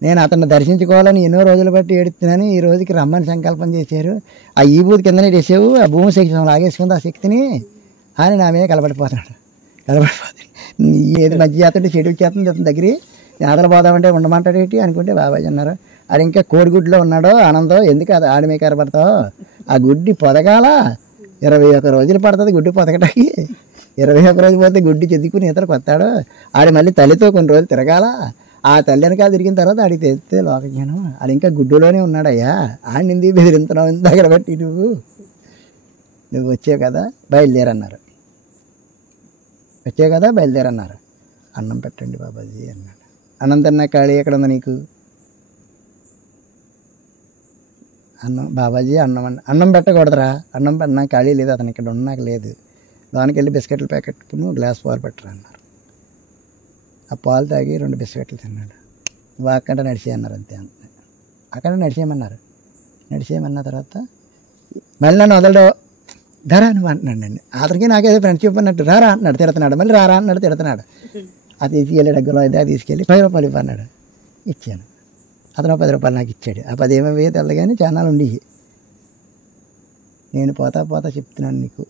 నేను అతన్ని దర్శించుకోవాలని ఎన్నో రోజులు బట్టి ఏడుతున్నాను. ఈ రోజుకి రమ్మని సంకల్పం చేశారు. ఆ ఈ బూతి కిందనే వేసావు, ఆ భూమి శక్తి లాగేసుకుంది ఆ శక్తిని అని నా మీద కలబడిపోతున్నాడు. ఏది మంచి చేస్తుంటే చెడు చేస్తుంది అతని దగ్గర ఆదల పోదామంటే ఉండమంటాడు ఏంటి అనుకుంటే బాబాజీ అన్నారు. అది ఇంకా కోడిగుడ్లో ఉన్నాడో ఆనందం, ఎందుకు అది ఆడి మీద కనబడతావు? ఆ గుడ్డి పొదగాల 21 రోజులు పడుతుంది గుడ్డి పొదగటానికి. 21 రోజు పోతే గుడ్డి చెదుకుని ఇతరకు వస్తాడు. ఆడి మళ్ళీ తల్లితో కొన్ని రోజులు తిరగాల. ఆ తల్లి వెనకాల తిరిగిన తర్వాత ఆడికి తెలిస్తే లోకజ్ఞానం. ఆడు ఇంకా గుడ్డులోనే ఉన్నాడయ్యా. ఆడిని ఎందుకు బెదిరింతున్నావు ఇందాక బట్టి నువ్వు వచ్చావు కదా బయలుదేరన్నారు. వచ్చావు కదా బయలుదేరన్నారు. అన్నం పెట్టండి బాబాజీ అన్నాడు. అన్నం తిన్నా ఖాళీ ఎక్కడ ఉంది నీకు? అన్నం బాబాజీ అన్నం పెట్టకూడదురా, అన్నం పెట్టినా ఖాళీ లేదు, అతను ఇక్కడ ఉన్నాక లేదు, లోనికి వెళ్ళి బిస్కెట్ల ప్యాకెట్ గ్లాస్ పాలు పెట్టరా అన్నారు. ఆ పాలు తాగి 2 బిస్కెట్లు తిన్నాడు. అక్కడ నడిచే అన్నారు. అంతే అక్కడ నడిచేయమన్నారు. నడిచేయమన్న తర్వాత మళ్ళీ నన్ను వదలడు, ధరా నువ్వు అంటున్నాడు అండి. అతనికి నాకేదో ఫ్రెండ్షిప్ అన్నట్టు రారా అన్నాడు, తిడుతున్నాడు. మళ్ళీ రారా అన్నాడు, తిడుతున్నాడు. అది తీసుకెళ్ళి డగ్గలో అయితే అది తీసుకెళ్ళి 10 రూపాయలు ఇవ్వన్నాడు. ఇచ్చాను. అతను 10 రూపాయలు నాకు ఇచ్చాడు. ఆ 10 ఏమో వేయ తెల్లగానే చానాలు ఉండి. నేను పోతా చెప్తున్నాను నీకు,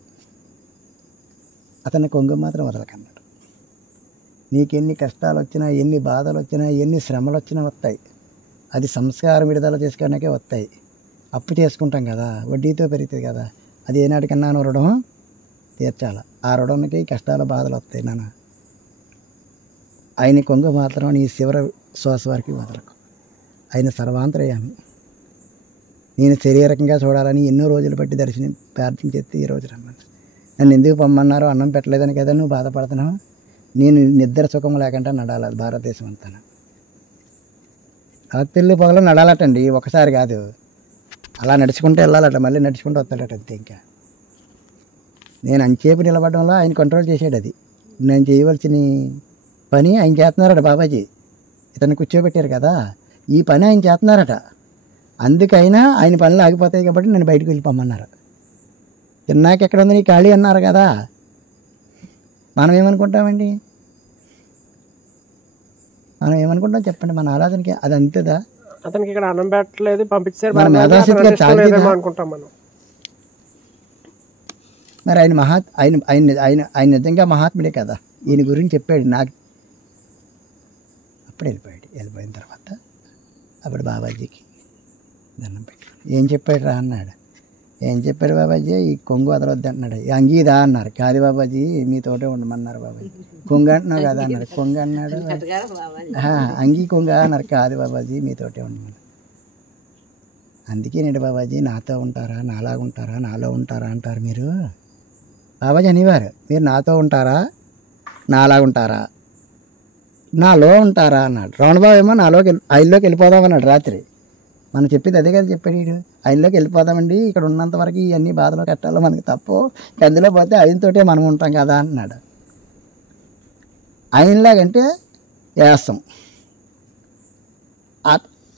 అతన్ని కొంగు మాత్రం వదలకన్నాడు. నీకెన్ని కష్టాలు వచ్చినా, ఎన్ని బాధలు వచ్చినా, ఎన్ని శ్రమలు వచ్చినా వస్తాయి. అది సంస్కారం విడుదల చేసుకోవడానికే వస్తాయి. అప్పు చేసుకుంటాం కదా, వడ్డీతో పెరుగుతుంది కదా, అది ఏనాటికన్నా రుణం తీర్చాలి. ఆ రుణానికి కష్టాలు బాధలు వస్తాయి. నాన్న ఆయన కొంగు మాత్రం నీ చివరి శ్వాస వరకు వదలకు. ఆయన సర్వాంతర్యామి. నేను శరీరకంగా చూడాలని ఎన్నో రోజులు బట్టి దర్శనం ప్రార్థించేస్తే ఈ రోజు రమ్మని. నన్ను ఎందుకు పొమ్మన్నారో అన్నం పెట్టలేదని కదా నువ్వు బాధపడుతున్నావు. నేను నిద్ర సుఖం లేకుండా నడాలి భారతదేశం అంతా. రాత్రిళ్ళు పగలు నడాలటండి, ఒకసారి కాదు. అలా నడుచుకుంటూ వెళ్ళాలట, మళ్ళీ నడుచుకుంటూ వస్తాడట. అంతే. ఇంకా నేను అంచేపు నిలబడడంలో ఆయన కంట్రోల్ చేసాడు. అది నేను చేయవలసిన పని ఆయన చేస్తున్నారట. బాబాజీ ఇతను కూర్చోబెట్టారు కదా, ఈ పని ఆయన చేస్తున్నారట. అందుకైనా ఆయన పనులు ఆగిపోతాయి కాబట్టి నన్ను బయటకు వెళ్ళిపోమన్నారు. తిన్నాక ఎక్కడ ఉంది నీ ఖాళీ అన్నారు కదా. మనం ఏమనుకుంటామండి? మనం ఏమనుకుంటాం చెప్పండి? మన ఆరాధనకి అది అంతేదా? అతనికి ఇక్కడ అన్నం పెట్టలేదు, పంపించారు, అనుకుంటాం మనం. మరి ఆయన ఆయన నిజంగా మహాత్ముడే కదా. ఈయన గురించి చెప్పాడు నాకు. అప్పుడు వెళ్ళిపోయిన తర్వాత అప్పుడు బాబాజీకి దండం పెట్టి ఏం చెప్పాడు రా అన్నాడు. ఏం చెప్పారు బాబాజీ? ఈ కొంగు వదలొద్దు అంటున్నాడు. అంగీదా అన్నారు. కాదు బాబాజీ మీతోటే ఉండమన్నారు. బాబాజీ కొంగు అంటున్నావు కదా అన్నాడు. కొంగు అన్నాడు. అంగీ కొంగ అన్నారు. కాదు బాబాజీ మీతోటే ఉండమన్నారు. అందుకేనండి బాబాజీ నాతో ఉంటారా, నాలాగా ఉంటారా, నాలో ఉంటారా అంటారు మీరు. బాబాజీ అనేవారు, మీరు నాతో ఉంటారా, నాలాగా ఉంటారా, నాలో ఉంటారా అన్నాడు. రమణబాబు ఏమో ఆయనలోకి వెళ్ళిపోదామన్నాడు రాత్రి. మనం చెప్పింది అదే కదా చెప్పాడు వీడు. ఆయనలోకి వెళ్ళిపోదామండి, ఇక్కడ ఉన్నంత వరకు ఇవన్నీ బాధలు కట్టాలో మనకి తప్పు, అందులో పోతే ఆయనతోటే మనం ఉంటాం కదా అన్నాడు. ఆయనలాగంటే వేస్తాం,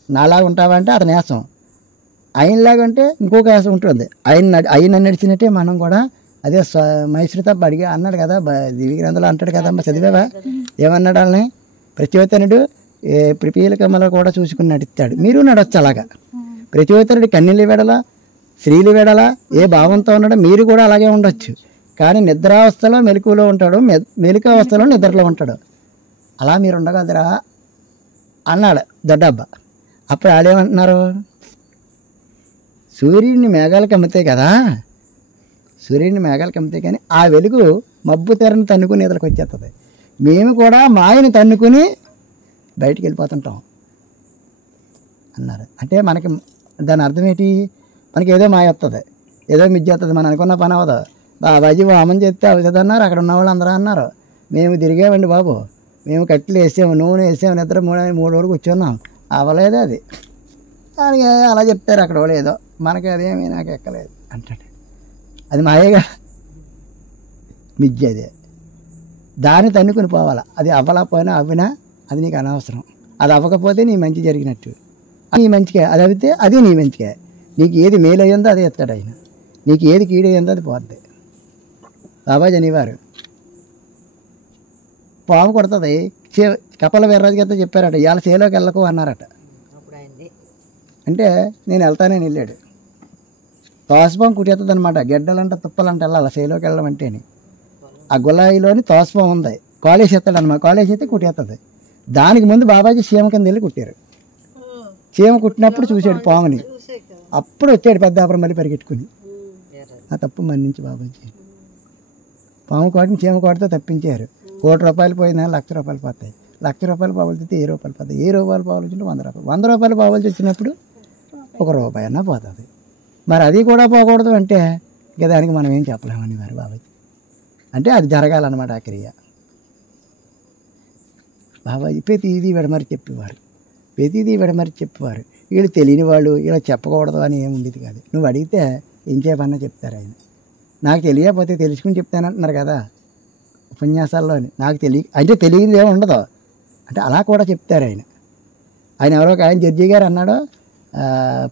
నాలాగా ఉంటావంటే అతను వేస్తాం. ఆయనలాగంటే ఇంకొక వేసం ఉంటుంది. ఆయన నడిచినట్టే మనం కూడా అదే మైశ్రుత అడిగా అన్నాడు కదా, దివ్య గ్రంథాలు అంటాడు కదమ్మా, చదివావా? ఏమన్నాడు వాళ్ళని? ప్రచోదనుడు ప్రిపీలకమ్మలో కూడా చూసుకుని నడుస్తాడు, మీరు నడవచ్చు అలాగా. ప్రచోదనుడు కన్నీళ్ళు వెడల, స్త్రీలు వెడల ఏ భావంతో ఉన్నాడో మీరు కూడా అలాగే ఉండొచ్చు. కానీ నిద్రావస్థలో మెలకువలో ఉంటాడు, మెలకువస్థలో నిద్రలో ఉంటాడు. అలా మీరు ఉండగలరా అన్నాడు దొడ్డబ్బ. అప్పుడు వాళ్ళేమంటున్నారు? సూర్యుడిని మేఘాలకు అమ్మితే కదా, సూర్యుడిని మేఘాలకు అమ్మితే కానీ ఆ వెలుగు మబ్బు తెరను తన్నుకుని ఎదురుకు వచ్చేస్తుంది. మేము కూడా మాయని తన్నుకుని బయటికి వెళ్ళిపోతుంటాం అన్నారు. అంటే మనకి దాని అర్థం ఏంటి? మనకి ఏదో మాయ వస్తుంది, ఏదో మిద్య వస్తుంది, మనం అనుకున్న పని అవ్వదు. బాబాజీ వామని చెప్తే అవుతుంది అన్నారు. అక్కడ ఉన్న వాళ్ళు అందరూ అన్నారు, మేము తిరిగామండి బాబు, మేము కట్టెలు వేసాము, నూనె వేసాము, నిద్ర 3 వరకు కూర్చున్నాం, అవ్వలేదు అది. దానికి అలా చెప్తారు అక్కడ వాళ్ళు. ఏదో మనకి అదేమీ నాకు ఎక్కలేదు అంటాడు. అది మాయేగా, మిద్య అదే. దాన్ని తన్నుకుని పోవాలా. అది అవ్వలేకపోయినా అవ్వినా అది నీకు అనవసరం. అది అవ్వకపోతే నీ మంచి జరిగినట్టు, నీ మంచిగా. అది అవితే అది నీ మంచిగా. నీకు ఏది మేలు అయ్యిందో అదే ఎత్తాడు ఆయన, నీకు ఏది కీడయ్యిందో అది పోద్ది. బాబాజీ అనేవారు, పాము కొడుతుంది. కపల వీర్రాజు గారితో చెప్పారట, ఇవాళ చేలోకి వెళ్ళకు అన్నారట. అంటే నేను వెళ్తానని వెళ్ళాడు. తోసపాము కుట్టేస్తుంది అనమాట. గెడ్డలంట తుప్పలంట వెళ్ళాలి చేలోకి వెళ్ళడం అంటేని. ఆ గులాయిలోని తోసపాము ఉంది, కాలేజ్ ఎత్తాడు అనమాట. కాలేజ్ ఎత్తే కుట్టేస్తుంది. దానికి ముందు బాబాజీ చీమ కింద వెళ్ళి కుట్టారు. చీమ కుట్టినప్పుడు చూశాడు పాముని. అప్పుడు వచ్చాడు పెద్దాపురం మళ్ళీ పరిగెట్టుకుని. ఆ తప్పు మన్నించి బాబాజీ. పాము కోటిని చీమ కోటితో తప్పించారు. ₹1,00,000 పోయిందని ₹1,00,000 పోతాయి. ₹1,00,000 పావులు తెస్తే ₹1000 పోతాయి. ₹1000 పావులు వచ్చింటే ₹100. ₹100 పావులు వచ్చినప్పుడు ₹1 అన్నా పోతుంది. మరి అది కూడా పోకూడదు అంటే ఇక దానికి మనం ఏం చెప్పలేమని మరి బాబాజీ. అంటే అది జరగాలన్నమాట ఆ క్రియ. బాబాజీ ప్రతిదీ విడమరి చెప్పేవారు. ప్రతిదీ విడమరి చెప్పేవారు. వీళ్ళు తెలియని వాళ్ళు ఇలా చెప్పకూడదు అని ఏమి ఉండేది కాదు. నువ్వు అడిగితే ఏం చెప్పన్నా చెప్తారు ఆయన. నాకు తెలియకపోతే తెలుసుకుని చెప్తానంటున్నారు కదా ఉపన్యాసాల్లోని. నాకు అంటే తెలియదు ఏమి ఉండదు అంటే అలా కూడా చెప్తారు ఆయన. ఆయన ఎవరో ఆయన జడ్జి గారు అన్నాడు,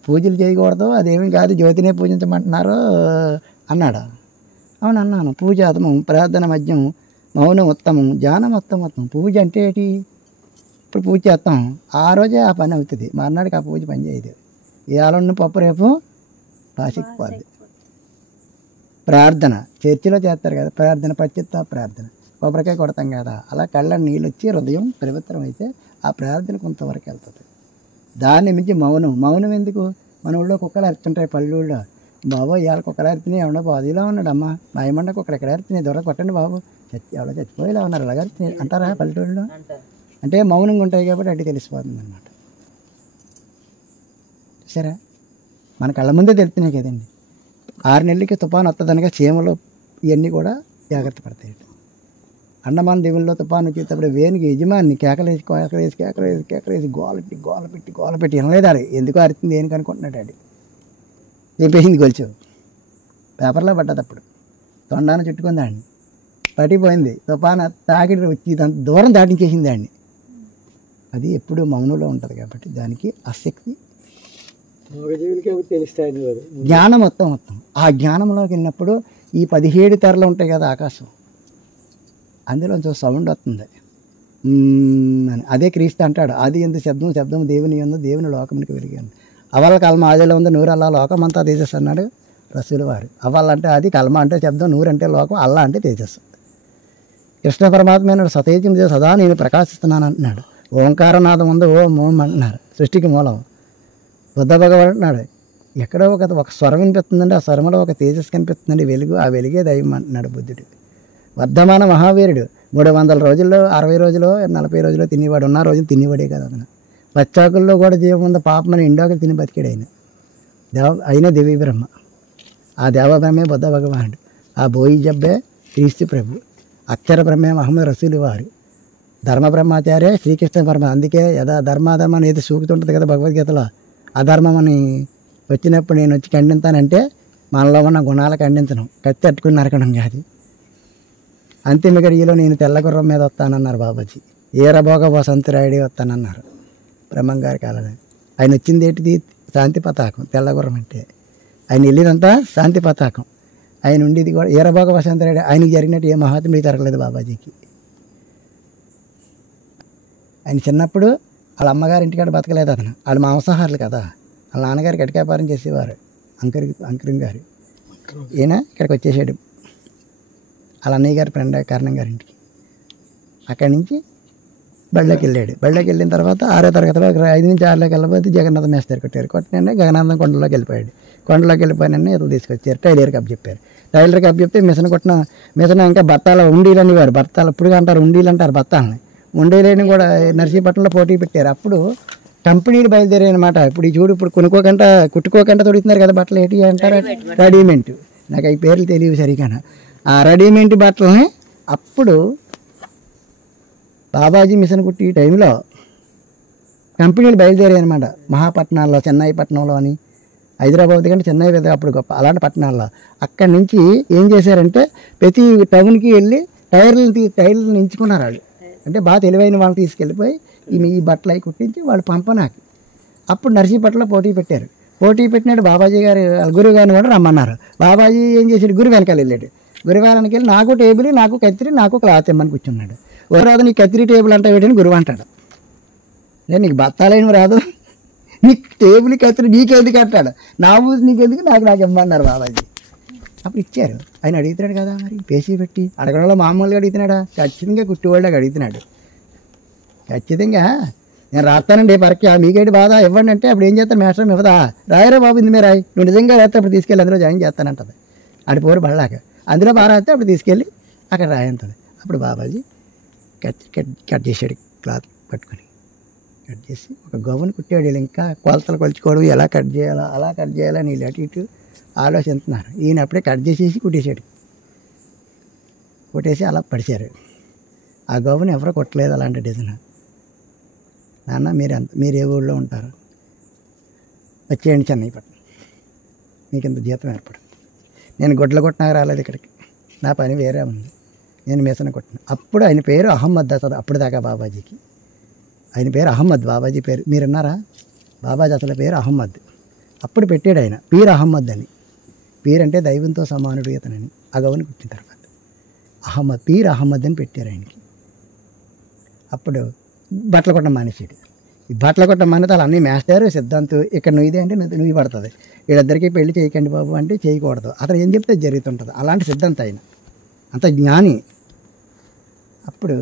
పూజలు చేయకూడదు అదేమీ కాదు, జ్యోతినే పూజించమంటున్నారు అన్నాడు. అవును అన్నాను. పూజాతము ప్రార్థన మధ్యం మౌనం ఉత్తమం ధ్యానం ఉత్తమోత్తమం. పూజ అంటే ఏంటి? ఇప్పుడు పూజ చేస్తాం, ఆ రోజే ఆ పని అవుతుంది, మర్నాడికి ఆ పూజ పని చేయదు. ఇవాళ ఉన్న పప్పు రేపు పాసిపోద్ది. ప్రార్థన చర్చిలో చేస్తారు కదా ప్రార్థన, పచ్చిత్త ప్రార్థన, కొబ్బరికాయ కొడతాం కదా, అలా కళ్ళ నీళ్ళు వచ్చి హృదయం పవిత్రం అయితే ఆ ప్రార్థన కొంతవరకు వెళ్తుంది. దాన్ని మించి మౌనం. మౌనం ఎందుకు? మన ఊళ్ళో కుక్కలు అరుతుంటాయి పల్లెళ్ళలో. బాబు ఇవాళ కుక్కలు అరుతున్నాయి, ఎవడో బాధీలో ఉన్నాడు, అమ్మ మాయమండ కుక్కలు ఎక్కడ అరుతున్నాయి, దొర కొట్టండి బాబు, ఎవడో చచ్చిపోయేలా ఉన్నారు అలాగ అరుతున్నాయి అంటారా పల్లెటూళ్ళలో? అంటే మౌనంగా ఉంటాయి కాబట్టి అడ్డు తెలిసిపోతుంది అన్నమాట. సరే, మన కళ్ళ ముందే తెలుస్తున్నాయి కదండి. 6 నెలలకి తుఫాను వస్తుందనగా చీమలు ఇవన్నీ కూడా జాగ్రత్త పడతాయి. అండమాన దీవుల్లో తుఫాను వచ్చేటప్పుడు వేణికి యజమాని కేకలేసి గోల పెట్టి వినలేదు. ఆడు ఎందుకు అరుతుంది దేనికి అనుకుంటున్నాడు. ఆడి చెప్పేసింది గొలుసు పేపర్లో పడ్డది. అప్పుడు తొండాను చుట్టుకుంది ఆడిని, పట్టిపోయింది. తుఫాను తాకిడి వచ్చి దూరం దాటించేసింది ఆడిని. అది ఎప్పుడు మౌనంలో ఉంటుంది కాబట్టి దానికి ఆసక్తి జ్ఞానం మొత్తం. ఆ జ్ఞానంలోకి వెళ్ళినప్పుడు ఈ 17 తెరలు ఉంటాయి కదా ఆకాశం, అందులో సౌండ్ వస్తుంది అని. అదే క్రీస్తు అంటాడు, ఆది ఎందు శబ్దం దేవుని ఎందు దేవుని లోకమునికి వెలిగాను. అవల కల్మ ఆదిలో ఉంది, నూరు అల్లా లోకం అంతా తేజస్సు అన్నాడు రసూలు వారు. అవ్వాలంటే అది, కల్మ అంటే శబ్దం, నూరు అంటే లోకం, అల్లా అంటే తేజస్సు. కృష్ణ పరమాత్మ సతేజం సదా నేను ప్రకాశిస్తున్నాను అంటున్నాడు. ఓంకారనాదం ఉంది, ఓం ఓం అంటున్నారు, సృష్టికి మూలం. బుద్ధ భగవాడు అంటున్నాడు, ఎక్కడో ఒక స్వరం వినిపిస్తుందండి, ఆ స్వరంలో ఒక తేజస్సు కనిపిస్తుందండి, వెలుగు, ఆ వెలుగే దైవం అంటున్నాడు బుద్ధుడు. వర్ధమాన మహావీరుడు. 300 రోజుల్లో 60 రోజులు 40 రోజుల్లో తినేవాడు. ఉన్న రోజులు తినేవాడే కదా అతను. పచ్చాకుల్లో కూడా జీవం ఉంది, పాపమని ఎండాకులు తిని బతికాడు ఆయన. అయినా దివ్య బ్రహ్మ. ఆ దేవబ్రహ్మే బుద్ధ భగవానుడు. ఆ బోయి జబ్బే క్రీస్తు ప్రభు. అక్షర బ్రహ్మే మహమ్మద్ రసూలు వారు. ధర్మ బ్రహ్మాచార్య శ్రీకృష్ణ పరమ. అందుకే యథా ధర్మాధర్మ అనేది సూకుతుంటుంది కదా భగవద్గీతలో. అధర్మం అని వచ్చినప్పుడు నేను వచ్చి ఖండిస్తానంటే మనలో ఉన్న గుణాలు ఖండించడం, కత్తి అట్టుకుని నరకడం కాదు. అంతిమ గడియలో నేను తెల్లగుర్రం మీద వస్తానన్నారు బాబాజీ. ఏరబోగ వసంతరాయుడే వస్తానన్నారు బ్రహ్మంగారి కాలంలో. ఆయన వచ్చింది ఏంటిది? శాంతి పతాకం. తెల్లగుర్రం అంటే ఆయన వెళ్ళినంతా శాంతి పతాకం. ఆయన ఉండేది కూడా ఏరబోగ వసంతరాయుడు. ఆయనకి జరిగినట్టు ఏ మహాత్ముడికి జరగలేదు బాబాజీకి. ఆయన చిన్నప్పుడు వాళ్ళ అమ్మగారి ఇంటికాడ బతకలేదు అతను. వాళ్ళు మాంసాహారులు కదా. వాళ్ళ నాన్నగారికి అటిక వ్యాపారం చేసేవారు అంకురం గారు. ఈయన ఇక్కడికి వచ్చేసాడు వాళ్ళ అన్నయ్య గారి ఫ్రెండ్ కారణం గారింటికి. అక్కడి నుంచి బళ్ళకి వెళ్ళాడు. బళ్ళకి వెళ్ళిన తర్వాత 6వ తరగతిలో 5 నుంచి 6లోకి వెళ్ళబోతే జగన్నాథ మేస్తారు కొట్టారు. కొట్టినంటే జగన్నాథం కొండలోకి వెళ్ళిపోయాడు. కొండలోకి వెళ్ళిపోయినన్నీ ఇతను తీసుకొచ్చారు. టైలర్కి అప్పు చెప్పారు. టైలర్కి అప్పు చెప్తే మిషన్ ఇంకా బత్తాల ఉండీలు అనేవారు. బత్తాలు ఇప్పుడు అంటారు ఉండీలు అంటారు బత్తాలని. ఉండీలని కూడా నర్సీపట్నంలో పోటీ పెట్టారు. అప్పుడు కంపెనీలు బయలుదేరాయి అనమాట. ఇప్పుడు ఈ చూడు, ఇప్పుడు కొనుక్కోకుండా కుట్టుకోకుండా తొడుగుతున్నారు కదా బట్టలు. ఏంటి అంటారు? రెడీమేడ్. నాకు ఈ పేర్లు తెలియవు సరిగా. ఆ రెడీమేడ్ బట్టలని అప్పుడు బాబాజీ మిషన్ కుట్టి ఈ టైంలో కంపెనీలు బయలుదేరాయి అనమాట. మహాపట్నాల్లో, చెన్నై పట్టణంలో అని, హైదరాబాద్ కంటే చెన్నై పెద్ద అప్పుడు గొప్ప. అలాంటి పట్టణాల్లో అక్కడి నుంచి ఏం చేశారంటే ప్రతి టౌన్కి వెళ్ళి టైర్లను ఎంచుకున్నారు వాళ్ళు. అంటే బాగా తెలివైన వాళ్ళు తీసుకెళ్ళిపోయి ఈ బట్టలు అవి కుట్టించి వాళ్ళు పంపనాకి. అప్పుడు నర్సీపట్నంలో పోటీ పెట్టారు. పోటీ పెట్టినట్టు బాబాజీ గారు గురువు గారిని కూడా రమ్మన్నారు. బాబాజీ ఏం చేశాడు? గురువు వెనకాల వెళ్ళాడు. గురువారానికి వెళ్ళి నాకు టేబుల్, నాకు కత్తిరి, నాకు క్లాత్ ఇమ్మని కూర్చున్నాడు. ఓ రాదు నీ కత్తిరి టేబుల్ అంటే వేయడని గురువు అంటాడు. నీకు బత్తాలేని రాదు, నీకు టేబుల్ కత్తిరి నీకెందుకు అంటాడు, నా ఊసి నీకెందుకు, నాకు ఇమ్మన్నారు బాబాజీ. అప్పుడు ఇచ్చారు. ఆయన అడుగుతున్నాడు కదా, మరి పేసీ పెట్టి అడగడంలో మామూలుగా అడుగుతున్నాడా, ఖచ్చితంగా కుట్టివాళ్ళకి అడుగుతున్నాడు. ఖచ్చితంగా నేను రాస్తానండి పరకి, మీకేంటి బాధ ఇవ్వండి అంటే అప్పుడు ఏం చేస్తాను, మేస్టర్ ఇవ్వదా, రాయరా బాబు ఇందు మీరు రాయి, నువ్వు నిజంగా రాస్తే అప్పుడు తీసుకెళ్ళి అందులో జాయిన్ చేస్తానంటది. ఆడి పోరు బళ్ళాక అందులో బాగా రాస్తే అప్పుడు తీసుకెళ్ళి అక్కడ రాయంటుంది. అప్పుడు బాబాజీ కట్ చేసాడు, క్లాత్ పట్టుకొని కట్ చేసి ఒక గవ్వను కుట్టాడు. వీళ్ళు ఇంకా కొలతలు కొలుచుకోవడం, ఎలా కట్ చేయాలా అలా కట్ చేయాలని వీళ్ళు అటు ఇటు ఆలోచిస్తున్నారు. ఈయన అప్పుడే కట్ చేసేసి కుట్టేశాడు. కుట్టేసి అలా పడిచారు. ఆ గవ్వను ఎవరో కొట్టలేదు అలాంటి డిజైన్. నాన్న మీరు ఏ ఊళ్ళో ఉంటారు, వచ్చేయండి చెన్నైపట్నం, మీకు ఇంత జీతం ఏర్పడు. నేను గొడ్ల కొట్టినాక రాలేదు ఇక్కడికి, నా పని వేరే ఉంది, నేను మిషన్ కొట్టిన. అప్పుడు ఆయన పేరు అహమ్మద్ అసలు, అప్పుడు దాకా బాబాజీకి ఆయన పేరు అహమ్మద్. బాబాజీ పేరు మీరు విన్నారా, బాబాజీ అసలు పేరు అహమ్మద్. అప్పుడు పెట్టాడు ఆయన పీర్ అహమ్మద్ అని. పీర్ అంటే దైవంతో సమానుడు ఇతనని. ఆ గవ్వని కుట్టిన తర్వాత అహమ్మద్, పీర్ అహమ్మద్ అని పెట్టారు ఆయనకి. అప్పుడు బట్టలు కొట్టడం మానేసాడు. ఈ బట్టలు కొట్టడం మానేది వాళ్ళు అన్నీ మేస్తారు సిద్ధాంతం, ఇక్కడ నువ్వు ఇదే అంటే నువ్వు పడుతుంది, వీళ్ళిద్దరికీ పెళ్లి చేయకండి బాబు అంటే చేయకూడదు, అతను ఏం చెప్తే జరుగుతుంటుంది. అలాంటి సిద్ధాంతం ఆయన, అంత జ్ఞాని. అప్పుడు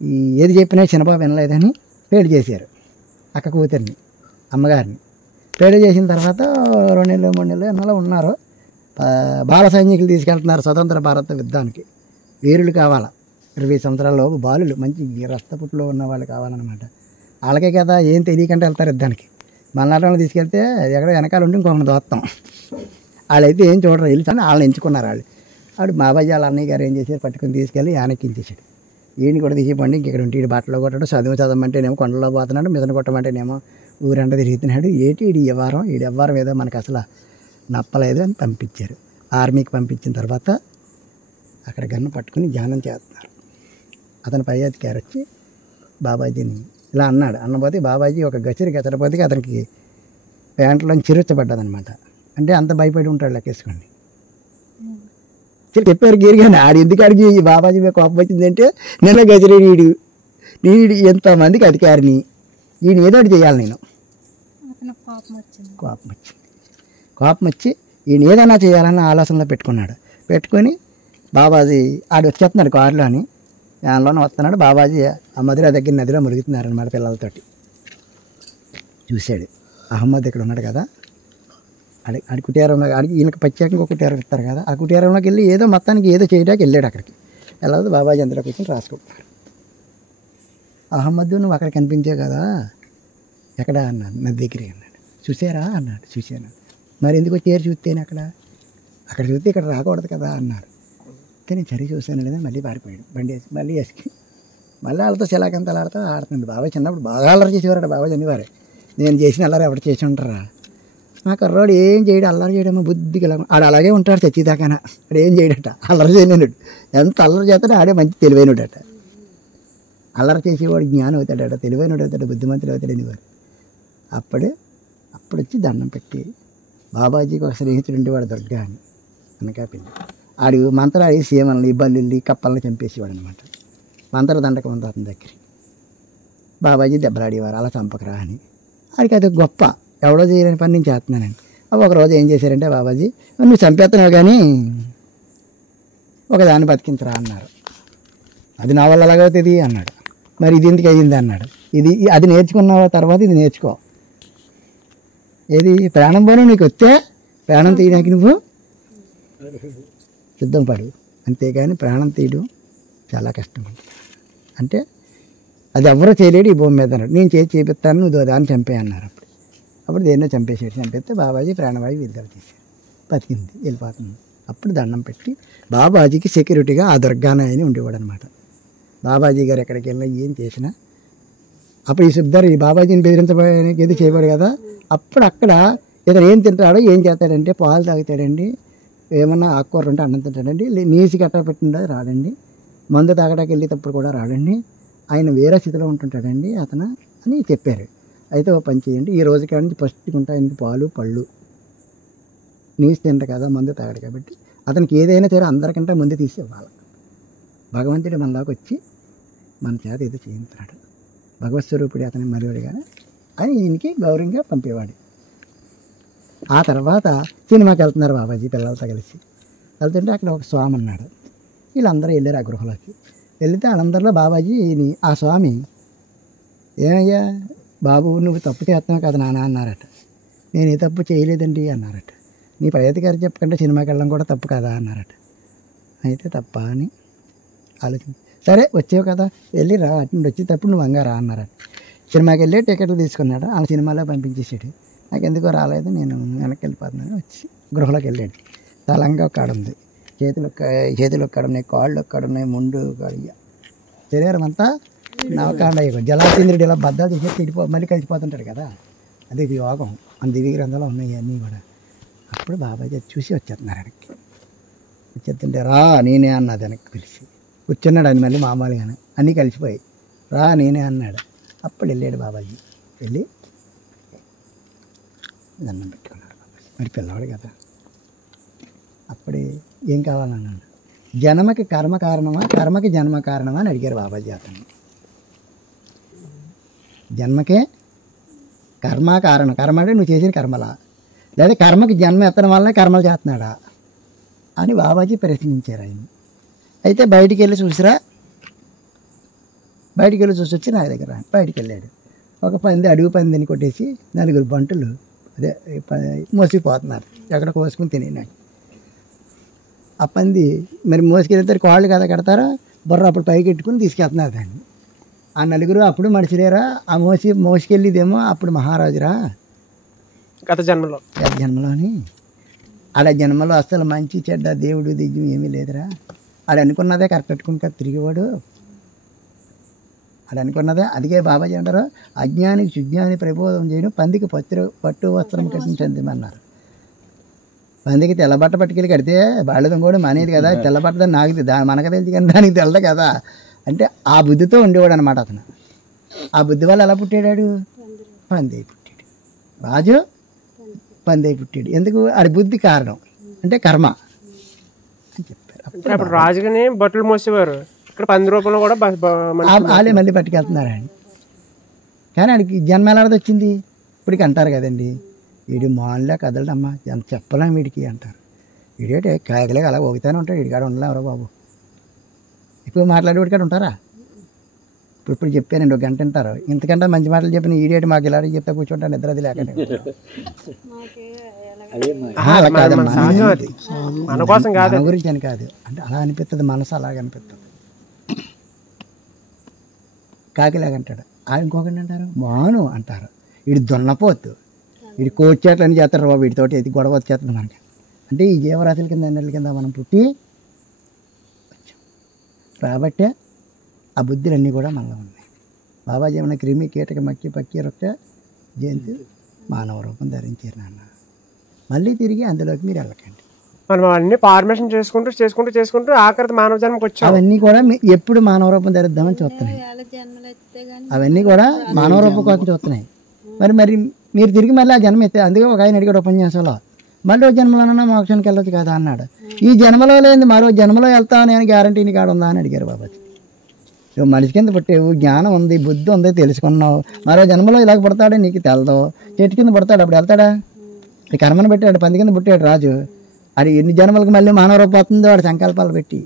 ఈ ఏది చెప్పినా చిన్నబాబు వినలేదని పెళ్లి చేశారు అక్క కూతురిని, అమ్మగారిని. పెళ్లి చేసిన తర్వాత 2 నెలలు 3 నెలలు ఎన్నో ఉన్నారు. బాల సైనికులు తీసుకెళ్తున్నారు స్వతంత్ర భారత యుద్ధానికి. వీరులు కావాలా, 20 సంవత్సరాలలోపు బాలులు, మంచి రక్తపుట్లో ఉన్న వాళ్ళు కావాలన్నమాట. వాళ్ళకే కదా ఏం తెలియకుండా వెళ్తారు యుద్ధానికి. మళ్ళీ తీసుకెళ్తే ఎక్కడ వెనకాల ఉండి ఇంకొకరిని దోస్తాం. వాళ్ళైతే ఏం చూడరు, వెళ్ళి వాళ్ళని ఎంచుకున్నారు వాళ్ళు. ఆవిడ బాబాజీ వాళ్ళ అన్నయ్య గారు ఏం చేశారు, పట్టుకుని తీసుకెళ్ళి యానెక్కించేసాడు. ఈయన కూడా తీసిపోండి, ఇక్కడ ఉంటే ఈ బట్టలు కొట్టడం, చదవమంటేనేమో కొండలో పోతున్నాడు, మిషన్ కొట్టమంటేనేమో ఊరంట తిరుగుతున్నాడు. ఈ వ్యవహారం ఏదో మనకు అసలు నప్పలేదు అని పంపించారు. ఆర్మీకి పంపించిన తర్వాత అక్కడ గన్ను పట్టుకుని ధ్యానం చేస్తున్నారు. అతని పై అధికారి వచ్చి బాబాజీని ఇలా అన్నాడు. అన్నపోతే బాబాజీ ఒక గెచ్చరపోతే అతనికి ప్యాంట్లో చిరుచ్చబడ్డదనమాట. అంటే అంత భయపడి ఉంటాడు లెక్కేసుకోండి. చెప్పారు గీరిగానే ఆడు ఎందుకు అడిగి బాబాజీ మీద కోపం వచ్చిందంటే, నిన్న గజరి నీడు ఎంతోమందికి అధికారిని, ఈయన ఏదో ఒకటి చేయాలి నేను. కోపం వచ్చి ఈయన ఏదైనా చేయాలన్న ఆలోచనలో పెట్టుకొని బాబాజీ ఆడు వచ్చేస్తున్నాడు కారులోని, దానిలోనే వస్తున్నాడు. బాబాజీ ఆ మధుర దగ్గర నదిలో మురుగుతున్నారనమాట పిల్లలతోటి. చూశాడు అహమ్మద్ ఇక్కడ ఉన్నాడు కదా, ఆడి కుటీరంలో ఈయనకి ప్రత్యేకంగా ఒక కుటీరం ఇస్తారు కదా, ఆ కుటీరంలోకి వెళ్ళి ఏదో మొత్తానికి ఏదో చేయడానికి వెళ్ళాడు. అక్కడికి వెళ్ళదు బాబాజీ అందులో కూర్చొని రాసుకుంటున్నాడు. అహమ్మద్ నువ్వు అక్కడ కనిపించావు కదా, ఎక్కడ అన్నాడు, నది దగ్గరే అన్నాడు. చూసారా అన్నాడు. చూశాను. మరి ఎందుకు వచ్చారు చూస్తేనే అక్కడ చూస్తే ఇక్కడ రాకూడదు కదా అన్నాడు. కానీ సరి చూశాను లేదా మళ్ళీ పారిపోయాడు. బండి వేసి మళ్ళీ వేసుకుని మళ్ళీ వాళ్ళతో చిలాకంతలు ఆడుతుంది. బాబాయ్ చిన్నప్పుడు బాగా అల్లరి చేసేవారు. బాబాయ్ చనివారు. నేను చేసిన అల్లరి ఎవరు చేసి ఉంటారా, మా కుర్రాడు ఏం చేయడు, అల్లరి చేయడమో బుద్ధికి ఇలా ఆడు అలాగే ఉంటాడు చచ్చిదాకానా. ఆడు ఏం చేయడట, అల్లరి చేయనుడు. ఎంత అల్లరి చేస్తాడో ఆడే మంచి తెలివైనడట. అల్లరి చేసేవాడు జ్ఞానం అవుతాడట, తెలివైనడు అవుతాడు, బుద్ధిమంతుడు అవుతాడు అనేవారు. అప్పుడు వచ్చి దండం పెట్టి బాబాజీకి ఒక స్నేహితుడు ఉండేవాడు దుర్గా అని అనకాపల్లి. ఆడు మంత్రాలు సీమల్ని బల్లుల్ని కప్పల్ని చంపేసేవాడు అనమాట. మంత్ర దండకం ఉంది అతని దగ్గర. బాబాజీ దెబ్బలాడేవారు, అలా చంపకరా అని. ఆడికి అది గొప్ప, ఎవడో చేయలేని పని నేను చేస్తున్నానని. ఒకరోజు ఏం చేశారంటే, బాబాజీ నువ్వు చంపేస్తున్నావు కానీ ఒకదాన్ని బతికించరా అన్నారు. అది నా వల్ల ఎలాగవుతుంది అన్నాడు. మరి ఇది ఎందుకు అయ్యింది అన్నాడు. అది నేర్చుకున్న తర్వాత ఇది నేర్చుకో. ఏది ప్రాణం పోను నీకు వస్తే ప్రాణం తీయడానికి నువ్వు సిద్ధం పడు, అంతేగాని ప్రాణం తీయడం చాలా కష్టం అంటే అది ఎవరో చేయలేడు ఈ భూమి మీద అన్నాడు. నేను చేపిస్తాను, నువ్వు దాన్ని చంపే అన్నారు. అప్పుడు దేన్నో చంపేస్తే బాబాజీ ప్రాణవాయు విడుదల చేశారు. బతికింది, వెళ్ళిపోతుంది. అప్పుడు దండం పెట్టి బాబాజీకి సెక్యూరిటీగా ఆ దుర్గానాయని ఉండేవాడు అనమాట. బాబాజీ గారు ఎక్కడికి వెళ్ళినా ఏం చేసినా అప్పుడు ఈ సుబ్దారు ఈ బాబాజీని బెదిరించడానికి ఏది చేయబడు కదా. అప్పుడు అక్కడ ఇతను ఏం తింటాడో ఏం చేస్తాడంటే, పాలు తాగుతాడండి, ఏమన్నా ఆకుకూర ఉంటే అన్నం తింటాడండి, నీసి గట్ట పెట్టిండే రాడండి, మందు తాగడానికి వెళ్ళేటప్పుడు కూడా రాడండి, ఆయన వేరే స్థితిలో ఉంటుంటాడండి అతను అని చెప్పారు. అయితే ఓ పని చేయండి, ఈ రోజు కానీ ఫస్ట్ ఉంటాయి పాలు పళ్ళు, నీసి తింటాడు కదా, మందు తాగడు కాబట్టి అతనికి ఏదైనా సరే అందరికంటే ముందు తీసి ఇవ్వాలి. భగవంతుడు మనలోకి వచ్చి మన చేత ఏదో చేయించాడు. భగవత్ స్వరూపుడు అతని మరువడిగా అని ఈయనకి గౌరవంగా పంపేవాడు. ఆ తర్వాత సినిమాకి వెళ్తున్నారు బాబాజీ పిల్లలతో కలిసి వెళ్తుంటే అక్కడ ఒక స్వామి ఉన్నాడు. వీళ్ళందరూ వెళ్ళారు ఆ గృహలోకి. వెళితే వాళ్ళందరిలో బాబాజీ ఆ స్వామి, ఏమయ్యా బాబు నువ్వు తప్పు చేస్తున్నావు కదా నాన్న అన్నారట. నేను ఏ తప్పు చేయలేదండి అన్నారట. నీ పై అధికారి చెప్పకుండా సినిమాకి వెళ్ళడం కూడా తప్పు కదా అన్నారట. అయితే తప్ప అని ఆలోచించి, సరే వచ్చావు కదా వెళ్ళి రా, అటు నుండి వచ్చేటప్పుడు నువ్వు వంగా రా అన్నారట. సినిమాకి వెళ్ళి టికెట్లు తీసుకున్నాడు. ఆ సినిమాలో పంపించేసాడు. నాకు ఎందుకో రాలేదు, నేను వెనక్కి వెళ్ళిపోతున్నాను. వచ్చి గృహలోకి వెళ్ళాడు. తలంగా ఒక్కడ ఉంది, చేతులు ఒక్కడ ఉన్నాయి, కాళ్ళు ఒక్కడ ఉన్నాయి, ముందు కడియ శరీరం అంతా నవకాండ జలాచంద్రుడు ఇలా బద్దాలు చేసి మళ్ళీ కలిసిపోతుంటాడు కదా, అది యోగం. మన దివ్య గ్రంథంలో ఉన్నాయి అన్నీ కూడా. అప్పుడు బాబాజీ చూసి వచ్చేస్తున్నారు వెనక్కి. వచ్చేస్తుంటే రా నేనే అన్నది వెనక్కి పిలిచి కూర్చున్నాడు. అది మళ్ళీ మామూలుగానే అన్నీ కలిసిపోయి రా నేనే అన్నాడు. అప్పుడు వెళ్ళాడు బాబాజీ. వెళ్ళి దండం పెట్టుకున్నాడు బాబాజీ. మరి పిల్లవాడు కదా. అప్పుడే ఏం కావాలన్నాడు. జన్మకి కర్మ కారణమా, కర్మకి జన్మ కారణమా అని అడిగారు బాబాజీ అతన్ని. జన్మకే కర్మ కారణం, కర్మ అంటే నువ్వు చేసిన కర్మలా, లేదా కర్మకి జన్మ ఎత్తడం వల్లనే కర్మలు చేస్తున్నాడా అని బాబాజీ ప్రశ్నించారు ఆయన. అయితే బయటికి వెళ్ళి చూసిరా, బయటికి వెళ్ళి చూసి వచ్చి నా దగ్గర బయటికి వెళ్ళాడు. ఒక పంది, అడుగు పందిని కొట్టేసి 4 బంటులు అదే మోసిపోతున్నారు, ఎక్కడ కోసుకుని తినేనాడు. ఆ పంది మరి మోసుకెళ్తారు, కాళ్ళు కదా కడతారా, బుర్ర అప్పుడు పైకి ఎట్టుకుని తీసుకెళ్తున్నారు దాన్ని. ఆ 4 అప్పుడు మనిషిలేరా, ఆ మోసుకెళ్ళిదేమో అప్పుడు మహారాజురా గత జన్మలోని. ఆడ జన్మలో అసలు మంచి చెడ్డ దేవుడు దివ్యం ఏమీ లేదురా. ఆడ అనుకున్నదే కరెక్ట్ పెట్టుకుని కదా తిరిగివాడు. ఆడ అనుకున్నదే. అందుకే బాబాజీ అంటారు, అజ్ఞానికి సుజ్ఞాని ప్రబోధం చేయడం, పందికి పట్టు వస్త్రం కట్టించమన్నారు. పందికి తెల్లబట్ట పట్టుకెళ్ళి కడితే బాళ్ళదం కూడా మానేది కదా, తెల్లబట్టదని నాకు మనకు తెలిసి కానీ దానికి తెల్లదు కదా. అంటే ఆ బుద్ధితో ఉండేవాడు అనమాట అతను. ఆ బుద్ధి వల్ల ఎలా పుట్టాడు, పంది పుట్టాడు. రాజు పంది పుట్టాడు. ఎందుకు, ఆడి బుద్ధి కారణం అంటే కర్మ అని చెప్పారు. అప్పుడు రాజుగాని బట్టలు మోసేవారు, ఇక్కడ పంది రూపంలో కూడా వాళ్ళే మళ్ళీ పట్టుకెళ్తున్నారు అని. కానీ ఆడికి జన్మ ఎలా వచ్చింది ఇప్పటికి అంటారు కదండి, వీడి మాన్లే కదలడమ్మా, చెప్పలేం వీడికి అంటారు. వీడేటే కాయకలేక అలా ఊగుతానే ఉంటాడు, వీడికాడ ఉండలే ఎవరో బాబు. ఎక్కువ మాట్లాడేవాడి కాడ ఉంటారా? ఇప్పుడు చెప్పానండి, 1 గంట వింటారు. ఇంతకంటే మంచి మాటలు చెప్పిన ఈడేటి మాకు ఇలా చెప్తే కూర్చుంటాను, నిద్ర అది లేకండి. అలా కాదమ్మా, మన గురించి అని కాదు, అంటే అలా అనిపిస్తుంది, మనసు అలాగ అనిపిస్తుంది. కాకిలాగంటాడు. ఇంకొకటి అంటారు మాను అంటారు, వీడు దున్నపోతు, వీడి కోచేట్లని చేస్తారు బాబు, వీడితోటి ఇది గొడవ వచ్చేస్తుంది మనకి. అంటే ఈ జీవరాశుల కింద ఎన్నెల కింద మనం పుట్టి వచ్చాం కాబట్టే ఆ బుద్ధులన్నీ కూడా మనలో ఉన్నాయి. బాబాజీ ఏమన్నా క్రిమి కీటక మక్కి పక్కి రొక్క జంతు మానవ రూపం ధరించారు నాన్న. మళ్ళీ తిరిగి అందులోకి మీరు వెళ్ళకండి. మనం అన్ని ఫార్మేషన్ చేసుకుంటూ ఆఖరి మానవ జన్మకి వచ్చాం. అవన్నీ కూడా ఎప్పుడు మానవ రూపం ధరిద్దామని చూస్తున్నాయి. అవన్నీ కూడా మానవ రూపం కోసం చూస్తున్నాయి. మరి మీరు తిరిగి మళ్ళీ ఆ జన్మ ఎత్తే. అందుకే ఒక ఆయన అడిగాడు ఉపన్యాసంలో, మళ్ళీ జన్మలోనన్నా మోక్షానికి వెళ్ళొచ్చు కదా అన్నాడు. ఈ జన్మలో లేని మరో జన్మలో వెళ్తావు నేను గ్యారంటీ నీకు ఆడ ఉందా అని అడిగారు బాబాజీ. నువ్వు మనిషి కింద పుట్టేవు, జ్ఞానం ఉంది, బుద్ధి ఉంది, తెలుసుకున్నావు. మరో జన్మలో ఇలాగ పుడతాడో నీకు తెలదు. చెట్టు కింద పుడతాడు, అప్పుడు వెళ్తాడా? ఈ కర్మను పెట్టాడు, పంది కింద పుట్టాడు రాజు. అది ఎన్ని జన్మలకు మళ్ళీ మానవ రూపం అవుతుందో వాడు సంకల్పాలు పెట్టి.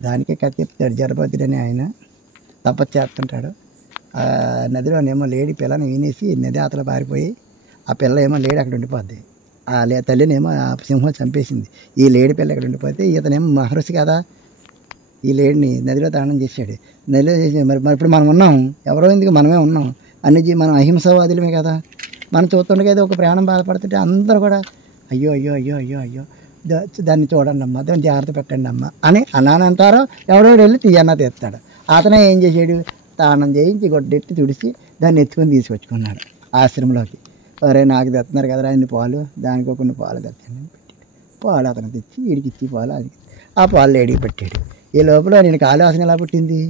దానికే కథ చెప్తాడు జడపతుడు అని ఆయన. తపస్సు చేస్తుంటాడు. ఆ నదిలోనేమో లేడి పిల్లని వినేసి నది ఆతల పారిపోయి, ఆ పిల్ల ఏమో లేడి అక్కడ ఉండిపోద్ది. ఆ తల్లినేమో ఆ సింహం చంపేసింది. ఈ లేడి పిల్ల ఇక్కడ ఉండిపోతే ఇతనేమో మహర్షి కదా, ఈ లేడిని నదిలో దానం చేశాడు. నదిలో చేసి మరి ఇప్పుడు మనం ఉన్నాం, ఎవరో ఎందుకు మనమే ఉన్నాం. మనం అహింసవాదులమే కదా. మనం చూస్తుండగా ఏదో ఒక ప్రాణం బాధపడుతుంటే అందరూ కూడా అయ్యో అయ్యో అయ్యో అయ్యో అయ్యో దాన్ని చూడండి అమ్మ, దాన్ని జాగ్రత్త పెట్టండి అమ్మ అని అన్నానంటారో ఎవడో వెళ్ళి తీయన్నా తీస్తాడు. అతనే ఏం చేసాడు, తానం చేయించి గొడ్డెట్టి తుడిచి దాన్ని ఎత్తుకొని తీసుకొచ్చుకున్నాడు ఆశ్రమంలోకి. ఒరే నాకు తెస్తున్నారు కదరా అన్ని పాలు, దానికి కొన్ని పాలు తెచ్చండి అని పెట్టాడు. పాలు అతను తెచ్చి వీడికి ఇచ్చి పాలు అది ఆ పాలు లేడికి పెట్టాడు. ఈ లోపల నేను ఆలోచన ఎలా పుట్టింది,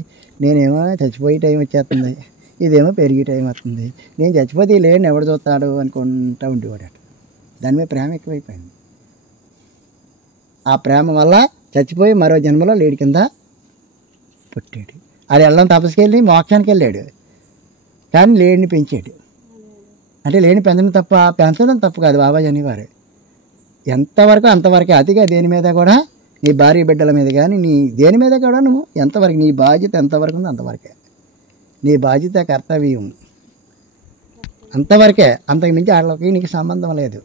నేనేమో చచ్చిపోయే టైం వచ్చేస్తుంది, ఇదేమో పెరిగే టైం వస్తుంది, నేను చచ్చిపోతే ఈ లేడిని ఎవడు చూస్తాడు అనుకుంటూ ఉండేవాడు. దాని మీద ప్రేమ ఎక్కువైపోయింది. ఆ ప్రేమ వల్ల చచ్చిపోయి మరో జన్మలో లేడి కింద పుట్టాడు. అది వెళ్ళడం తపస్సుకెళ్ళి మోక్షానికి వెళ్ళాడు. కానీ లేడిని పెంచాడు. అంటే లేని పెంచడం తప్పు కాదు బాబాజీ అనేవారు. ఎంతవరకు అంతవరకే, అతిగా దేని మీద కూడా నీ భార్య బిడ్డల మీద కానీ నీ దేని మీద కూడా నువ్వు ఎంతవరకు నీ బాధ్యత ఎంతవరకు ఉందో అంతవరకే. నీ బాధ్యత కర్తవ్యం అంతవరకే, అంతకు మించి వాళ్ళకి నీకు సంబంధం లేదు.